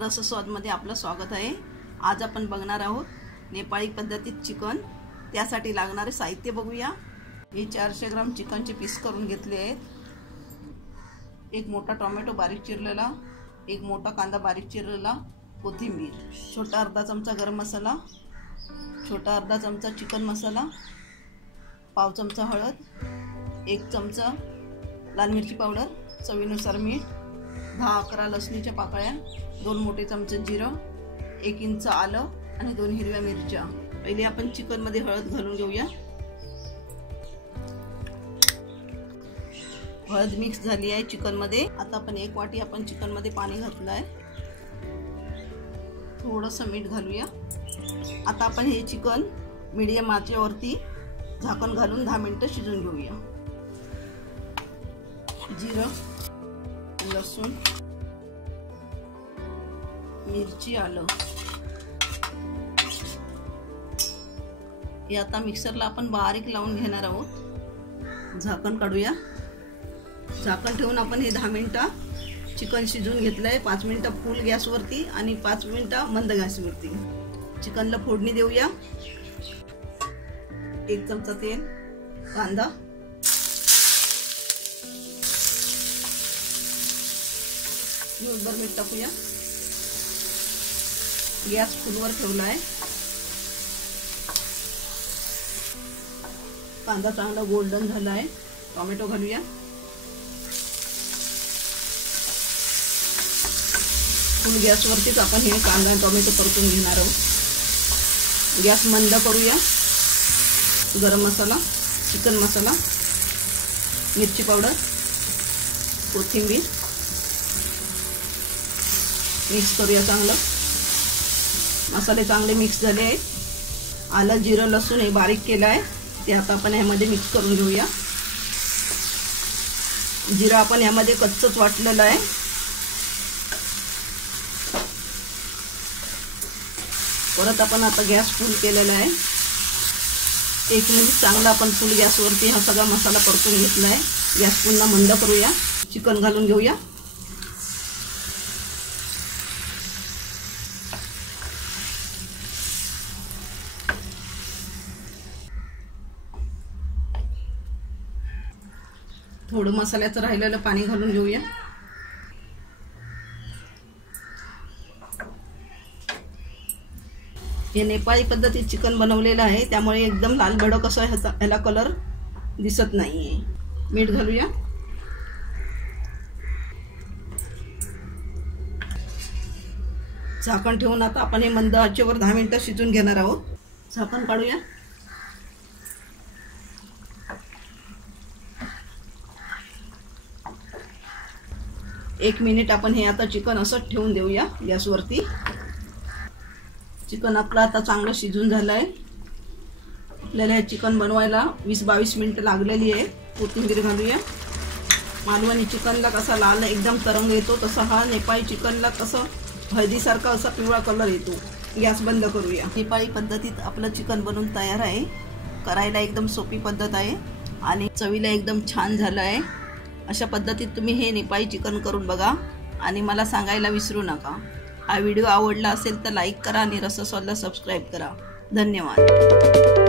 रसस्वादमध्ये आपलं स्वागत आहे। आज आपण बघणार आहोत नेपाळी पद्धतीत चिकन। त्यासाठी लागणारे साहित्य बघूया। मी 400 ग्राम चिकनचे पीस करून घेतले आहेत। एक मोठा टोमॅटो बारीक चिरलेला, एक मोठा कांदा बारीक चिरलेला, कोथिंबीर, छोटा अर्धा चमचा गरम मसाला, छोटा अर्धा चमचा चिकन मसाला, पाव चमचा हळद, 1 चमचा लाल मिरची पावडर, चवीनुसार मीठ, 10-11 लसणीच्या पाकळ्या, 2 मोठे चमचे जिरं, 1 इंच आलं आणि 2 हिरव्या मिरच्या। पहिले आपण चिकन मध्ये हळद घालून घेऊया। हळद मिक्स झाली आहे चिकन मध्ये। आता आपण 1 वाटी आपण चिकन मध्ये पाणी घातलं आहे। थोडंसं मीठ घालूया। आता आपण हे चिकन मीडियम आचेवरती झाकण घालून 10 मिनिटं शिजवून घेऊया। जिरं, लसूण, मिरची, आलं हे आता मिक्सरला आपण बारीक लावून घेणार आहोत। झाकण काढूया। झाकण ठेवून आपण हे 10 मिनिटं चिकन शिजवून घेतलंय। 5 मिनिटं फुल गॅसवरती आणि 5 मिनिटं मंद गॅसवरती। चिकनला फोडणी देऊया। 1 चमचा तेल, कांदा, मीठ टाकूया। गॅस फुलवर ठेवला आहे। कांदा चांगला गोल्डन झाला आहे। टोमॅटो घालूया। फुल गॅसवरतीच आपण हे कांदा टोमॅटो परतून घेणार आहोत। गॅस मंद करूया। गरम मसाला, चिकन मसाला, मिरची पावडर, कोथिंबीर मिक्स करूया चांगलं। मसाले चांगले मिक्स झाले आहेत। आलं, जिरं, लसूण हे बारीक केलं आहे ते आता आपण ह्यामध्ये मिक्स करून घेऊया। जिरं आपण ह्यामध्ये कच्चंच वाटलेलं आहे। परत आपण आता गॅस फुल केलेला आहे। 1 मिनिट चांगला आपण फुल गॅसवरती हा सगळा मसाला परतून घेतला आहे। गॅस पुन्हा मंद करूया। चिकन घालून घेऊया। थोडं मसाल्याचं राहिलेलं पाणी घालून घेऊया। हे नेपाळी पद्धतीत चिकन बनवलेलं आहे त्यामुळे एकदम लाल भडक असा ह्याला कलर दिसत नाहीये। मीठ घालूया। झाकण ठेवून आता आपण हे मंद आचेवर 10 मिनिटं शिजवून घेणार आहोत। झाकण काढूया। एक मिनिट आपण हे आता चिकन असंच ठेवून देऊया गॅसवरती। चिकन आपलं आता चांगलं शिजून झालंय। आपल्याला हे चिकन बनवायला 20-22 मिनिटं लागलेली आहे। कोथिंबीर घालूया। मालवणी चिकनला कसा लाल एकदम तरंग येतो तसा हा नेपाळी चिकनला कसं हळदीसारखा असा पिवळा कलर येतो। गॅस बंद करूया। नेपाळी पद्धतीत आपलं चिकन बनवून तयार आहे। करायला एकदम सोपी पद्धत आहे आणि चवीला एकदम छान झालं आहे। अशा पद्धतीत तुम्ही हे नेपाळी चिकन करून बघा आणि मला सांगायला विसरू नका। हा व्हिडिओ आवडला असेल तर लाईक करा आणि रसस्वादला सबस्क्राईब करा। धन्यवाद।